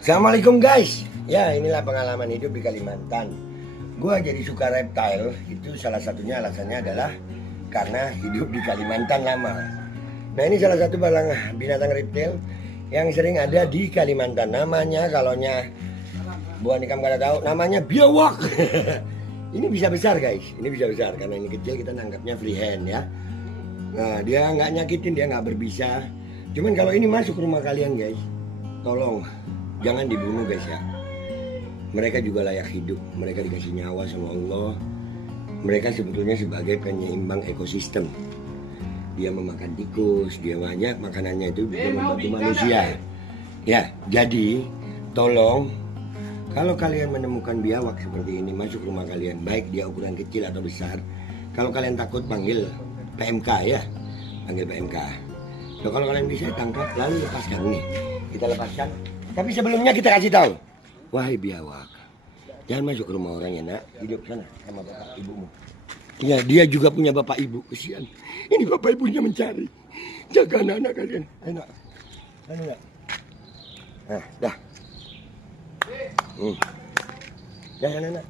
Assalamualaikum guys. Ya, inilah pengalaman hidup di Kalimantan. Gua jadi suka reptile itu salah satunya alasannya adalah karena hidup di Kalimantan lama. Nah, ini salah satu binatang reptil yang sering ada di Kalimantan. Namanya kalaunya buat nikam kada tahu, namanya biawak. Ini bisa besar guys. Ini bisa besar karena ini kecil kita nanggapnya free hand ya. Nah, dia nggak nyakitin, dia nggak berbisa. Cuman kalau ini masuk ke rumah kalian guys, tolong jangan dibunuh guys ya. Mereka juga layak hidup. Mereka dikasih nyawa sama Allah. Mereka sebetulnya sebagai penyeimbang ekosistem. Dia memakan tikus, dia banyak makanannya itu bisa membantu manusia. Ya, jadi tolong kalau kalian menemukan biawak seperti ini masuk rumah kalian, baik dia ukuran kecil atau besar, kalau kalian takut panggil PMK ya, panggil PMK. So, kalau kalian bisa tangkap lalu lepaskan nih, kita lepaskan. Tapi sebelumnya kita kasih tahu, wahai biawak, jangan masuk ke rumah orang ya nak, hidup sana sama bapak ibumu. Ya, dia juga punya bapak ibu, kesian. Ini bapak ibunya mencari, jaga anak-anak kalian. Ayo nak, ayo nak. Nah, dah. Dah anak-anak.